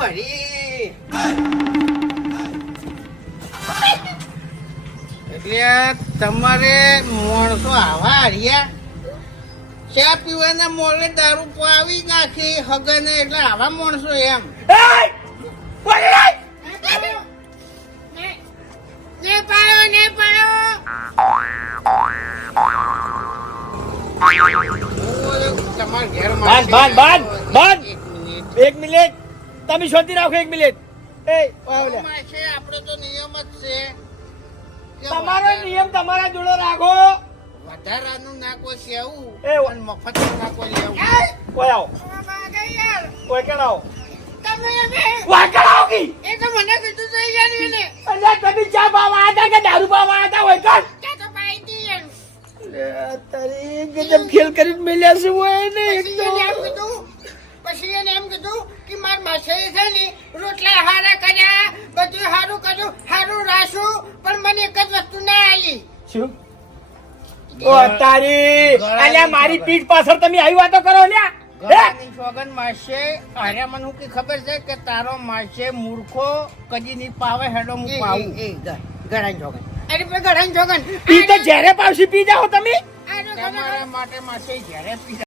હરી એટલે તમારે માણસો આવા હરિયા ચા પીવાના મોડે દારૂ પાવી નાખી હગને એટલે આવા માણસો એમ એક મિનિટ તમે શાંતિ રાખો. એક મિનિટ આપડે તો નિયમ જ છે તમારો નિયમ તમારા જોડે રાખો. વધારાનું ના કોઈ સેવું મફત ના કોઈ લેવું. કોઈ આવો કોઈ કેણ આવો વાકડાઓ કી એ તો મને કીધું તો યાર એને અલ્યા તમે ચા પાવા આતા કે દારૂ પાવા આતા હોય કર ચા તો પાઈ દી યાર. તારી ગજબ ખેલ કરીને મેલ્યા છે હોય ને પછી એને એમ કીધું કે માર માસે છે ને રોટલા હારા કર્યા બધું હારું કર્યું હારું રાખ્યું પણ મને એક જ વસ્તુ ના આલી. શું ઓ તારી અલ્યા મારી પીઠ પાછળ તમે આવી વાતો કરો લ્યા સોગન માસે અરે મને હું ખબર છે કે તારો માસે મૂર્ખો કદી ની પાવે હેડો હું પાવું ગળાઈ જોગન અરે ગળાઈ જોગન પી તો જ્યારે પાવસી પી જાઓ તમે તમારા માટે માસે જ્યારે પી